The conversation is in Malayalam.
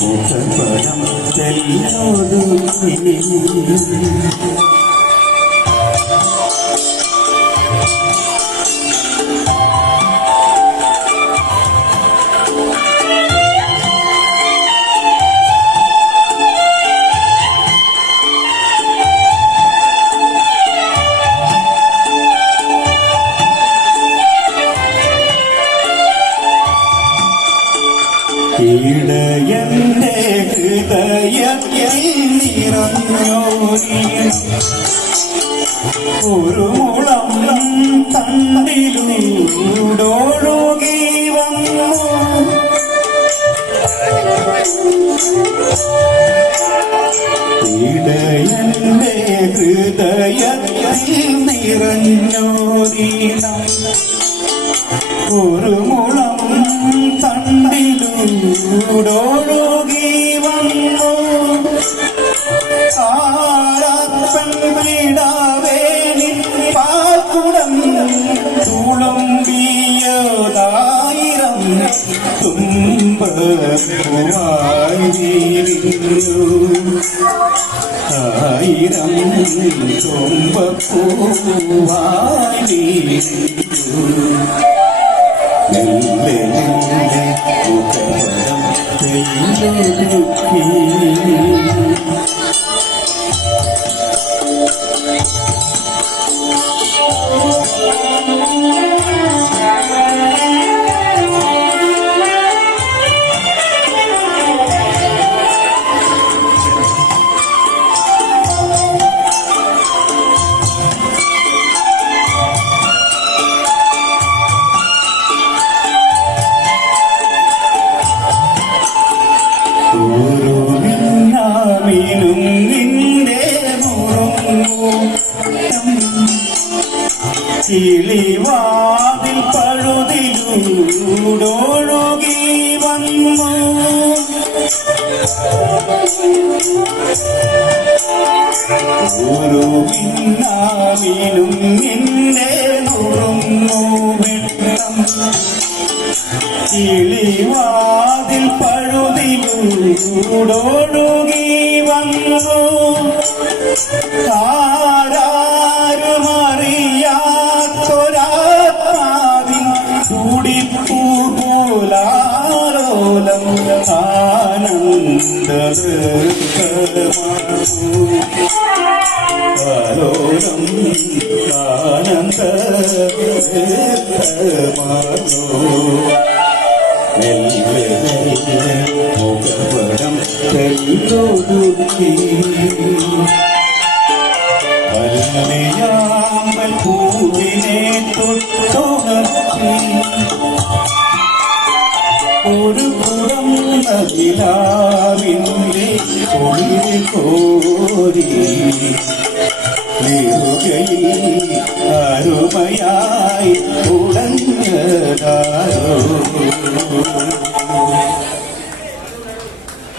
മുഖപടം ചെല്ലോടുക്കി ഇടയന്റെ ഹൃദയത്തിൽ നിറഞ്ഞോരി ഒരു മുളം തണ്ടിലൂടൊഴുകി വന്നു. ഇടയന്റെ ഹൃദയത്തിൽ നിറഞ്ഞോരി ഒരു മുളം തണ്ടിലൂടൊഴുകി വന്നു. ആരാപ്പൻപിടാവേനിൻ പാൽക്കുടം തുളുമ്പിയതായിരം തുമ്പപ്പൂവായി വിരിഞ്ഞു. ആയിരം തുമ്പപ്പൂവായി വിരിഞ്ഞു. മെല്ലെ മെല്ലെ മുഖപടം ചെല്ലോടുക്കി കിളിവാതിൽ പഴുതിലൂടൊഴുകി വന്നു. ഒരു പിന്നാവിലും നിന്നെ നുറുങ്ങു വെട്ടം. കിളിവാതിൽ പഴുതിലൂടൊഴുകി വന്നു. തുടിപ്പൂപോലാലോലം ആനന്ദലോലം ആനന്ദമാനോ. മെല്ലെ മെല്ലെ മുഖപടം ചെല്ലോടുക്കി വല്ലയാമ്പൽ പൂവിനെ തൊട്ടുണർത്തി. ഒരു പുറം നദിലാവിൻ്റെ ഒളിവ് കോരി നെറുകയിൽ അരുമയായി